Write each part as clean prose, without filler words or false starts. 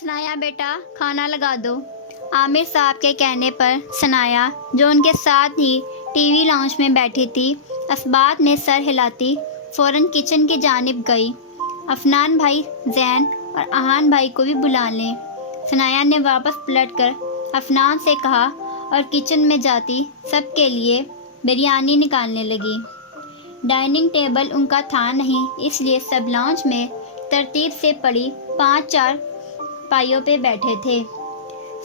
ثنایا بیٹا کھانا لگا دو۔ عامر صاحب کے کہنے پر ثنایا جو ان کے ساتھ ہی ٹی وی لاؤنج میں بیٹھی تھی اسبات میں سر ہلاتی فوراً کچن کی جانب گئی۔ عفنان بھائی، زین اور احان بھائی کو بھی بلا لیں۔ ثنایا نے واپس پلٹ کر عفنان سے کہا اور کچن میں جاتی سب کے لیے بریانی نکالنے لگی۔ ڈائننگ ٹیبل ان کا تھا نہیں، اس لیے سب لاؤنج میں ترتیب سے پڑی 5 پائیوں پہ بیٹھے تھے۔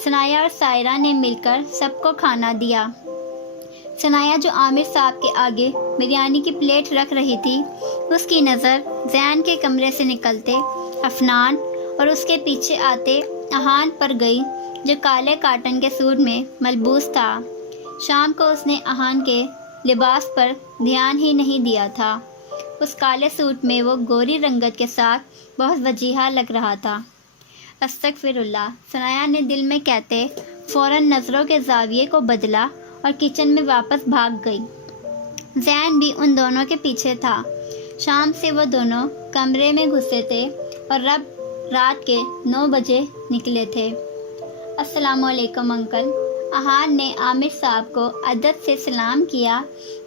ثنایا اور سائرہ نے مل کر سب کو کھانا دیا۔ ثنایا جو عامر صاحب کے آگے بریانی کی پلیٹ رکھ رہی تھی، اس کی نظر زین کے کمرے سے نکلتے عفنان اور اس کے پیچھے آتے احان پر گئی جو کالے کاٹن کے سوٹ میں ملبوس تھا۔ شام کو اس نے احان کے لباس پر دھیان ہی نہیں دیا تھا۔ اس کالے سوٹ میں وہ گوری رنگت کے ساتھ بہت وجیحہ لگ رہا تھا۔ استغفر اللہ، ثنایا نے دل میں کہتے فوراً نظروں کے زاویے کو بدلا اور کچن میں واپس بھاگ گئی۔ زین بھی ان دونوں کے پیچھے تھا۔ شام سے وہ دونوں کمرے میں گھسے تھے اور رات کے 9 بجے نکلے تھے۔ السلام علیکم انکل۔ احان نے عامر صاحب کو ادب سے سلام کیا،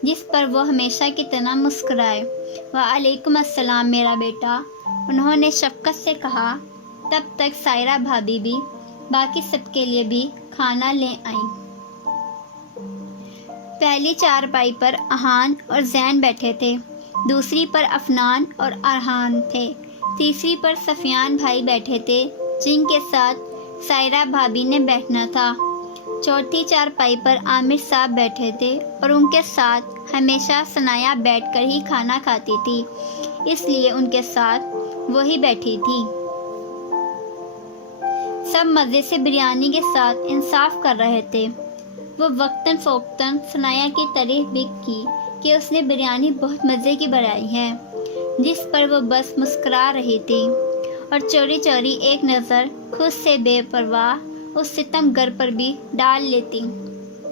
جس پر وہ ہمیشہ کی طرح مسکرائے۔ وعلیکم السلام میرا بیٹا، انہوں نے شفقت سے کہا۔ تب تک سائرہ بھابھی بھی باقی سب کے لیے بھی کھانا لے آئیں۔ پہلی چارپائی پر احان اور زین بیٹھے تھے، دوسری پر عفنان اور ارحان تھے، تیسری پر سفیان بھائی بیٹھے تھے جن کے ساتھ سائرہ بھابھی نے بیٹھنا تھا، چوتھی چارپائی پر عامر صاحب بیٹھے تھے اور ان کے ساتھ ہمیشہ ثنایا بیٹھ کر ہی کھانا کھاتی تھی، اس لیے ان کے ساتھ وہی بیٹھی تھی۔ سب مزے سے بریانی کے ساتھ انصاف کر رہے تھے۔ وہ وقتاً فوقتاً ثنایا کی تعریف بھی کی کہ اس نے بریانی بہت مزے کی بنائی ہے، جس پر وہ بس مسکرا رہی تھی اور چوری چوری ایک نظر خود سے بے پرواہ اس ستم گر پر بھی ڈال لیتی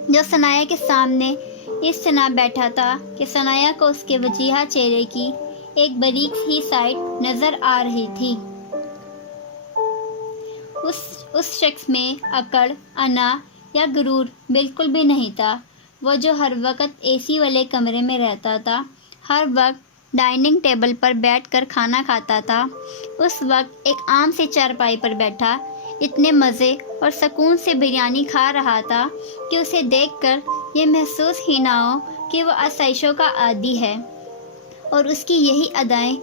جو ثنایا کے سامنے اس طرح بیٹھا تھا کہ ثنایا کو اس کے وجیحہ چہرے کی ایک باریک ہی سائٹ نظر آ رہی تھی۔ اس شخص میں اکڑ، انا یا غرور بالکل بھی نہیں تھا۔ وہ جو ہر وقت اے سی والے کمرے میں رہتا تھا، ہر وقت ڈائننگ ٹیبل پر بیٹھ کر کھانا کھاتا تھا، اس وقت ایک عام سی چارپائی پر بیٹھا اتنے مزے اور سکون سے بریانی کھا رہا تھا کہ اسے دیکھ کر یہ محسوس ہی نہ ہو کہ وہ آسائشوں کا عادی ہے، اور اس کی یہی ادائیں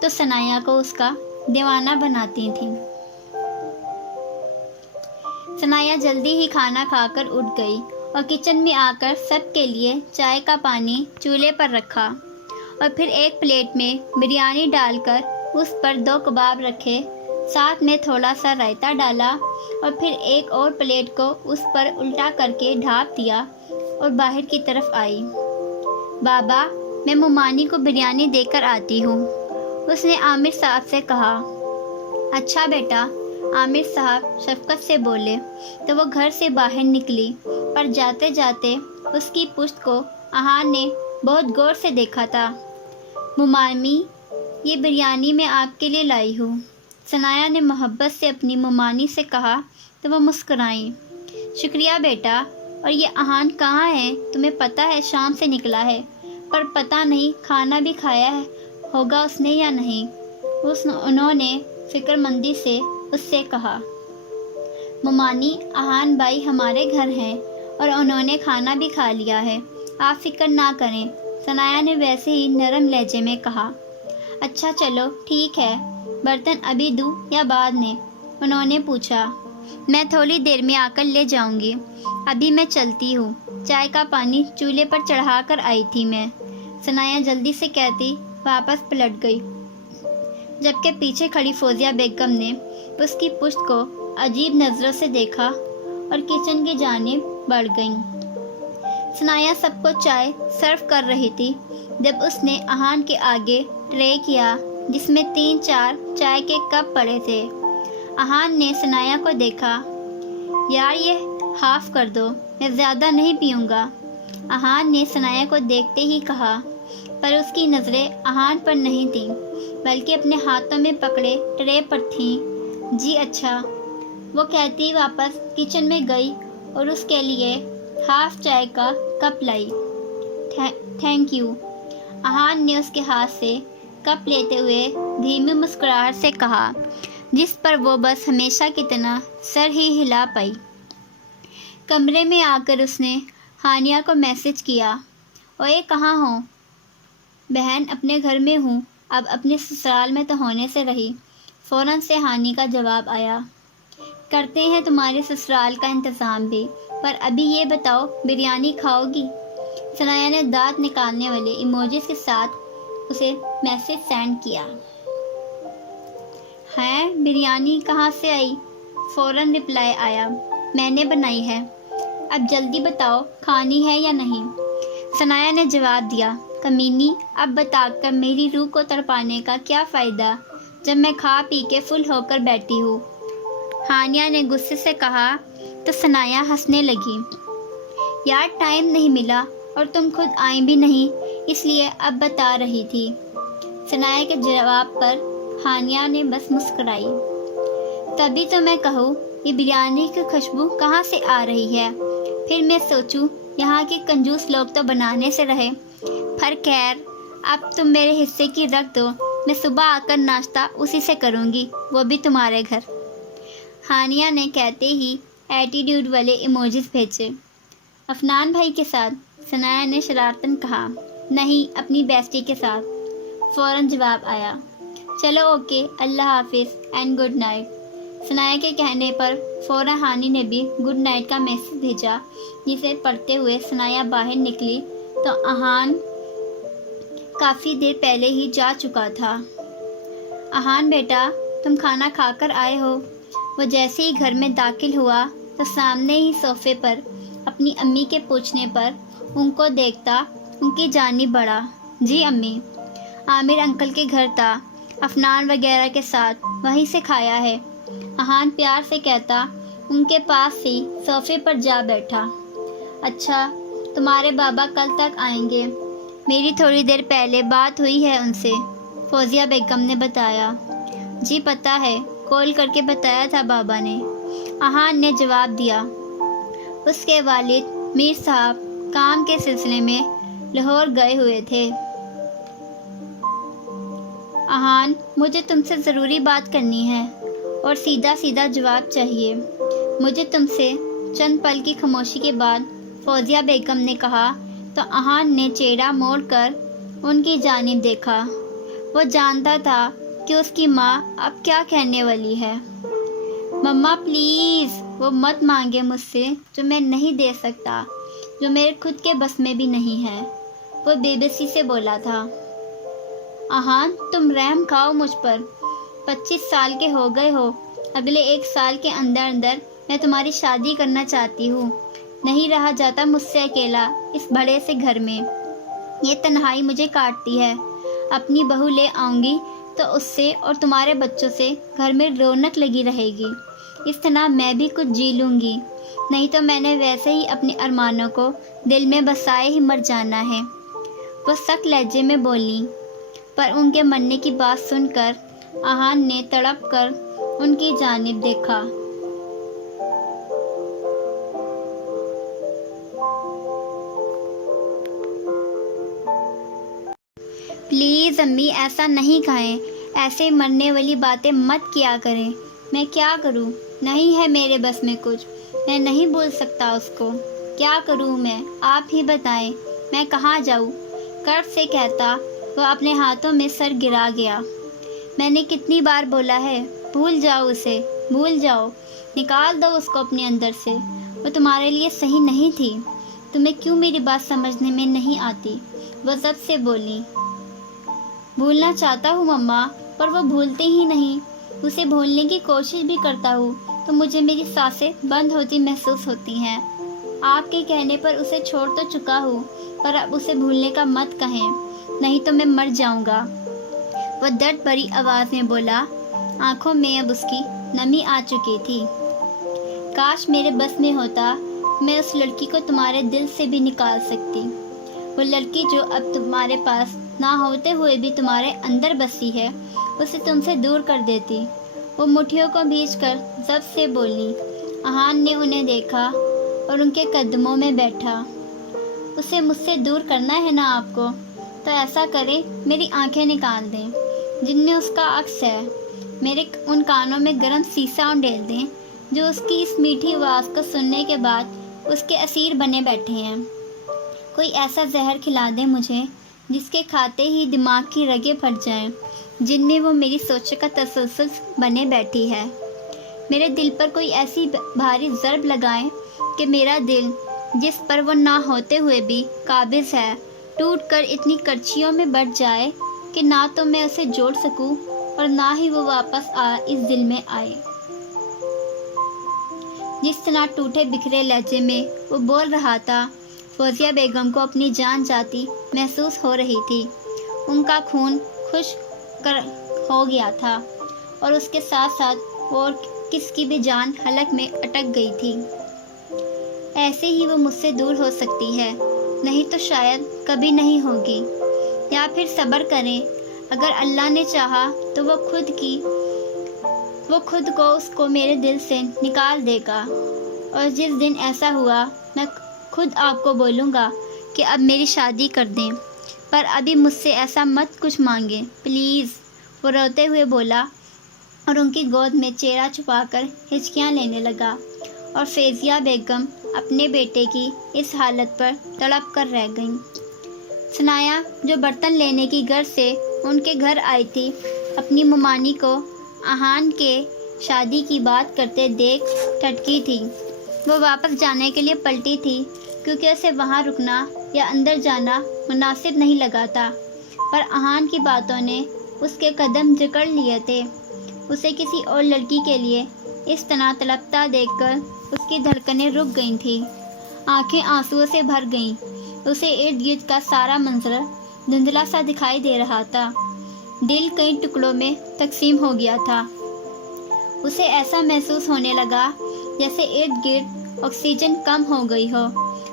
تو ثنایا کو اس کا دیوانہ بناتی تھیں۔ ثنایا جلدی ہی کھانا کھا کر اٹھ گئی اور کچن میں آ کر سب کے لیے چائے کا پانی چولہے پر رکھا اور پھر ایک پلیٹ میں بریانی ڈال کر اس پر 2 کباب رکھے، ساتھ میں تھوڑا سا رائتہ ڈالا اور پھر ایک اور پلیٹ کو اس پر الٹا کر کے ڈھانپ دیا اور باہر کی طرف آئی۔ بابا، میں مومانی کو بریانی دے کر آتی ہوں، اس نے عامر صاحب سے کہا۔ اچھا بیٹا، عامر صاحب شفقت سے بولے تو وہ گھر سے باہر نکلی، پر جاتے جاتے اس کی پشت کو احان نے بہت غور سے دیکھا تھا۔ مومانی، یہ بریانی میں آپ کے لیے لائی ہوں، ثنایا نے محبت سے اپنی مومانی سے کہا تو وہ مسکرائیں۔ شکریہ بیٹا، اور یہ احان کہاں ہے؟ تمہیں پتہ ہے شام سے نکلا ہے، پر پتہ نہیں کھانا بھی کھایا ہوگا اس نے یا نہیں، انہوں نے فکر مندی سے اس سے کہا۔ مومانی، احان بھائی ہمارے گھر ہیں اور انہوں نے کھانا بھی کھا لیا ہے، آپ فکر نہ کریں، ثنایا نے ویسے ہی نرم لہجے میں کہا۔ اچھا چلو ٹھیک ہے، برتن ابھی دوں یا بعد میں؟ انہوں نے پوچھا۔ میں تھوڑی دیر میں آ کر لے جاؤں گی، ابھی میں چلتی ہوں، چائے کا پانی چولہے پر چڑھا کر آئی تھی میں، ثنایا جلدی سے کہتی واپس پلٹ گئی، جبکہ پیچھے کھڑی فوزیہ بیگم نے اس کی پشت کو عجیب نظروں سے دیکھا اور کچن کی جانب بڑھ گئیں۔ ثنایا سب کو چائے سرو کر رہی تھی جب اس نے احان کے آگے ٹرے کیا جس میں 3-4 چائے کے کپ پڑے تھے۔ احان نے ثنایا کو دیکھا۔ یار یہ ہاف کر دو، میں زیادہ نہیں پیوں گا، احان نے ثنایا کو دیکھتے ہی کہا، پر اس کی نظریں احان پر نہیں تھیں بلکہ اپنے ہاتھوں میں پکڑے ٹرے پر تھیں۔ جی اچھا، وہ کہتی واپس کچن میں گئی اور اس کے لیے ہاف چائے کا کپ لائی۔ تھینک یو، اہان نے اس کے ہاتھ سے کپ لیتے ہوئے دھیمی مسکراہٹ سے کہا، جس پر وہ بس ہمیشہ کی طرح سر ہی ہلا پائی۔ کمرے میں آ کر اس نے ہانیہ کو میسج کیا، اوئے کہاں ہو؟ بہن اپنے گھر میں ہوں، اب اپنے سسرال میں تو ہونے سے رہی۔ فوراً سے ہانی کا جواب آیا، کرتے ہیں تمہارے سسرال کا انتظام بھی، پر ابھی یہ بتاؤ بریانی کھاؤ گی؟ ثنایا نے دانت نکالنے والے ایموجیز کے ساتھ اسے میسج سینڈ کیا۔ ہیں، بریانی کہاں سے آئی؟ فوراً رپلائی آیا، میں نے بنائی ہے، اب جلدی بتاؤ کھانی ہے یا نہیں؟ ثنایا نے جواب دیا، کمینی، اب بتا کر میری روح کو تڑپانے کا کیا فائدہ جب میں کھا پی کے فل ہو کر بیٹھی ہوں؟ ہانیہ نے غصے سے کہا تو ثنایا ہنسنے لگی، یار ٹائم نہیں ملا اور تم خود آئی بھی نہیں، اس لیے اب بتا رہی تھی۔ ثنایا کے جواب پر ہانیہ نے بس مسکرائی۔ تبھی تو میں کہوں یہ بریانی کی خوشبو کہاں سے آ رہی ہے؟ پھر میں سوچوں یہاں کے کنجوس لوگ تو بنانے سے رہے، پر خیر اب تم میرے حصے کی رکھ دو، میں صبح آ کر ناشتہ اسی سے کروں گی، وہ بھی تمہارے گھر۔ ہانیہ نے کہتے ہی ایٹیٹیوڈ والے ایموجیز بھیجے۔ افنان بھائی کے ساتھ؟ ثنایا نے شرارتاً کہا، نہیں اپنی بیسٹی کے ساتھ۔ فوراً جواب آیا، چلو اوکے، اللہ حافظ اینڈ گڈ نائٹ۔ ثنایا کے کہنے پر فوراً ہانی نے بھی گڈ نائٹ کا میسج بھیجا، جسے پڑھتے ہوئے ثنایا باہر نکلی تو اہان کافی دیر پہلے ہی جا چکا تھا۔ اہان بیٹا، تم کھانا کھا کر آئے ہو؟ وہ جیسے ہی گھر میں داخل ہوا تو سامنے ہی صوفے پر اپنی امی کے پوچھنے پر ان کو دیکھتا ان کی جانب بڑھا، جی امی، عامر انکل کے گھر تھا، افنان وغیرہ کے ساتھ وہیں سے کھایا ہے۔ اہان پیار سے کہتا ان کے پاس ہی صوفے پر جا بیٹھا۔ اچھا، تمہارے بابا کل تک آئیں گے، میری تھوڑی دیر پہلے بات ہوئی ہے ان سے، فوزیہ بیگم نے بتایا۔ جی پتہ ہے، کال کر کے بتایا تھا بابا نے، اہان نے جواب دیا۔ اس کے والد میر صاحب کام کے سلسلے میں لاہور گئے ہوئے تھے۔ اہان، مجھے تم سے ضروری بات کرنی ہے اور سیدھا سیدھا جواب چاہیے۔ مجھے تم سے چند پل کی خاموشی کے بعد فوزیہ بیگم نے کہا تو اہان نے چہرہ موڑ کر ان کی جانب دیکھا۔ وہ جانتا تھا کہ اس کی ماں اب کیا کہنے والی ہے۔ مما پلیز، وہ مت مانگے مجھ سے جو میں نہیں دے سکتا، جو میرے خود کے بس میں بھی نہیں ہے، وہ بے بسی سے بولا تھا۔ اہان، تم رحم کھاؤ مجھ پر، 25 سال کے ہو گئے ہو، اگلے 1 سال کے اندر اندر میں تمہاری شادی کرنا چاہتی ہوں۔ نہیں رہا جاتا مجھ سے اکیلا اس بڑے سے گھر میں، یہ تنہائی مجھے کاٹتی ہے۔ اپنی بہو لے آؤں گی تو اس سے اور تمہارے بچوں سے گھر میں رونق لگی رہے گی، اس طرح میں بھی کچھ جی لوں گی، نہیں تو میں نے ویسے ہی اپنے ارمانوں کو دل میں بسائے ہی مر جانا ہے۔ وہ سخت لہجے میں بولی، پر ان کے مرنے کی بات سن کر اہان نے تڑپ کر ان کی جانب دیکھا۔ پلیز امی، ایسا نہیں کہیں، ایسے مرنے والی باتیں مت کیا کریں، میں کیا کروں؟ نہیں ہے میرے بس میں کچھ، میں نہیں بھول سکتا اس کو، کیا کروں میں، آپ ہی بتائیں، میں کہاں جاؤں؟ کرب سے کہتا وہ اپنے ہاتھوں میں سر گرا گیا۔ میں نے کتنی بار بولا ہے، بھول جاؤ اسے، بھول جاؤ، نکال دو اس کو اپنے اندر سے، وہ تمہارے لیے صحیح نہیں تھی، تمہیں کیوں میری بات سمجھنے میں نہیں آتی؟ وہ ضبط سے بولی۔ بھولنا چاہتا ہوں مما، پر وہ بھولتے ہی نہیں، اسے بھولنے کی کوشش بھی کرتا ہوں تو مجھے میری سانسیں بند ہوتی محسوس ہوتی ہیں۔ آپ کے کہنے پر اسے چھوڑ تو چکا ہوں، پر اب اسے بھولنے کا مت کہیں، نہیں تو میں مر جاؤں گا، وہ درد بھری آواز میں بولا۔ آنکھوں میں اب اس کی نمی آ چکی تھی۔ کاش میرے بس میں ہوتا، میں اس لڑکی کو تمہارے دل سے بھی نکال سکتی، وہ لڑکی جو اب تمہارے پاس نہ ہوتے ہوئے بھی تمہارے اندر بسی ہے، اسے تم سے دور کر دیتی، وہ مٹھیوں کو بھیج کر ضبط سے بولی۔ احان نے انہیں دیکھا اور ان کے قدموں میں بیٹھا۔ اسے مجھ سے دور کرنا ہے نا آپ کو، تو ایسا کریں میری آنکھیں نکال دیں جن میں اس کا عکس ہے، میرے ان کانوں میں گرم سیسا ڈال دیں جو اس کی اس میٹھی آواز کو سننے کے بعد اس کے اسیر بنے بیٹھے ہیں۔ کوئی ایسا زہر کھلا دیں مجھے جس کے کھاتے ہی دماغ کی رگیں پھٹ جائیں جن میں وہ میری سوچوں کا تسلسل بنے بیٹھی ہے۔ میرے دل پر کوئی ایسی بھاری ضرب لگائیں کہ میرا دل، جس پر وہ نہ ہوتے ہوئے بھی قابض ہے، ٹوٹ کر اتنی کرچیوں میں بٹ جائے کہ نہ تو میں اسے جوڑ سکوں اور نہ ہی وہ واپس اس دل میں آئے۔ جس طرح ٹوٹے بکھرے لہجے میں وہ بول رہا تھا، فوزیہ بیگم کو اپنی جان جاتی محسوس ہو رہی تھی۔ ان کا خون خشک ہو گیا تھا اور اس کے ساتھ ساتھ اور کس کی بھی جان حلق میں اٹک گئی تھی۔ ایسے ہی وہ مجھ سے دور ہو سکتی ہے، نہیں تو شاید کبھی نہیں ہوگی، یا پھر صبر کریں، اگر اللہ نے چاہا تو وہ خود کو اس کو میرے دل سے نکال دے گا، اور جس دن ایسا ہوا میں خود آپ کو بولوں گا کہ اب میری شادی کر دیں، پر ابھی مجھ سے ایسا مت کچھ مانگیں پلیز، وہ روتے ہوئے بولا اور ان کی گود میں چہرہ چھپا کر ہچکیاں لینے لگا، اور فیضیہ بیگم اپنے بیٹے کی اس حالت پر تڑپ کر رہ گئیں۔ ثنایا، جو برتن لینے کی غرض سے ان کے گھر آئی تھی، اپنی ممانی کو احان کے شادی کی بات کرتے دیکھ ٹھٹکی تھی۔ وہ واپس جانے کے لیے پلٹی تھی کیونکہ اسے وہاں رکنا یا اندر جانا مناسب نہیں لگا تھا، پر احان کی باتوں نے اس کے قدم جکڑ لیے تھے۔ اسے کسی اور لڑکی کے لیے اس طرح تڑپتا دیکھ کر اس کی دھڑکنیں رک گئی تھیں، آنکھیں آنسوؤں سے بھر گئیں۔ اسے ارد گرد کا سارا منظر دھندلا سا دکھائی دے رہا تھا، دل کئی ٹکڑوں میں تقسیم ہو گیا تھا۔ اسے ایسا محسوس ہونے لگا جیسے ارد گرد آکسیجن کم ہو گئی ہو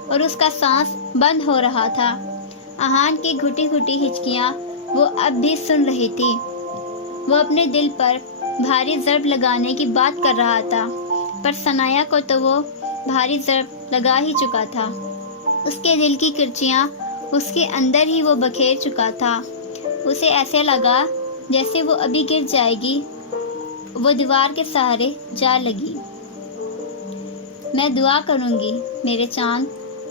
اور اس کا سانس بند ہو رہا تھا۔ احان کی گھٹی گھٹی ہچکیاں وہ اب بھی سن رہی تھی۔ وہ اپنے دل پر بھاری ضرب لگانے کی بات کر رہا تھا، پر ثنایا کو تو وہ بھاری ضرب لگا ہی چکا تھا۔ اس کے دل کی کرچیاں اس کے اندر ہی وہ بکھیر چکا تھا۔ اسے ایسے لگا جیسے وہ ابھی گر جائے گی۔ وہ دیوار کے سہارے جا لگی۔ میں دعا کروں گی میرے چاند،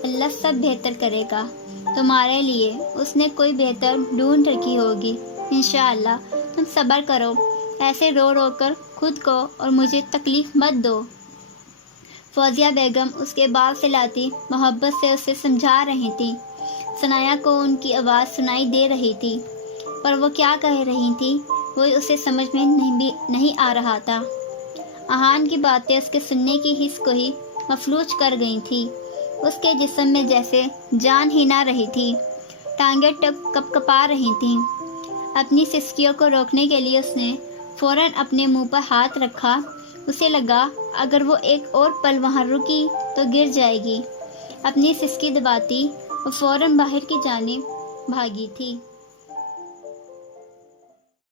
اللہ سب بہتر کرے گا تمہارے لیے، اس نے کوئی بہتر ڈھونڈ رکھی ہوگی انشاءاللہ، تم صبر کرو، ایسے رو رو کر خود کو اور مجھے تکلیف مت دو۔ فوزیہ بیگم اس کے بال سے لاتی محبت سے اسے سمجھا رہی تھی۔ ثنایا کو ان کی آواز سنائی دے رہی تھی، پر وہ کیا کہہ رہی تھی وہ اسے سمجھ میں نہیں آ رہا تھا۔ احان کی باتیں اس کے سننے کی حس کو ہی مفلوج کر گئی تھی۔ اس کے جسم میں جیسے جان ہی نہ رہی تھی، ٹانگیں کپ کپا رہی تھیں۔ اپنی سسکیوں کو روکنے کے لیے اس نے فوراً اپنے منہ پر ہاتھ رکھا۔ اسے لگا اگر وہ ایک اور پل وہاں رکی تو گر جائے گی۔ اپنی سسکی دباتی وہ فوراً باہر کی جانب بھاگی تھی۔